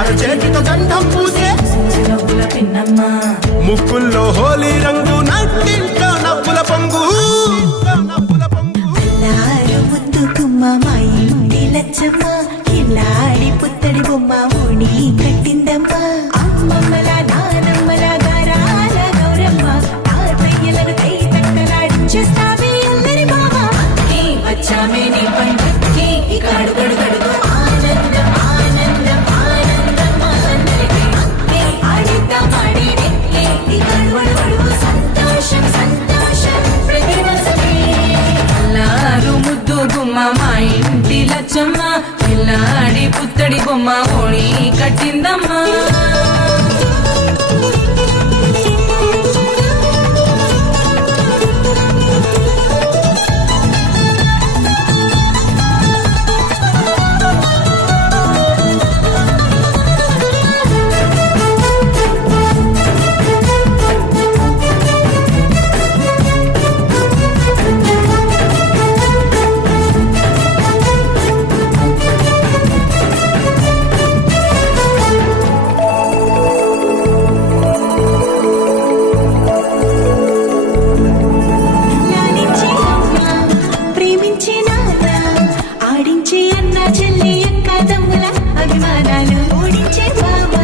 అరచేతితో గంధం పూసే పిన్నమ్మ ముక్కుల్లో హోలీ రంగు నట్టింట్లో నవ్వుల పొంగు ముద్దు గుమ్మ మా ఇంటి లచ్చమ్మ కిల్లాడి పుత్తడి బొమ్మ ఓణి కట్టిందమ్మ అమ్మమ్మల నానమ్మల గారాల గౌరమ్మ తాతయ్యలను కై తక్కలాడించేస్తావే అందరి బావ వచ్చామే నీ పంటకి ఇక అడుగడుగడుగు ఆనందం ఆనందం ఆనందం అందరికీ ఆడిద్దాం ఆడినే ఇక అడుగడుగడుగు సంతోషం సంతోషం ప్రతి మనసుకి అల్లారు ముద్దు గుమ్మ మా ఇంటి లచ్చమ్మ పిల్లాడి పుత్తడి బొమ్మ ఓణి కట్టిందమ్మా ఆడించే అన్న చెల్లి అక్క తమ్ముల అభిమానాలు ఓడించే బావ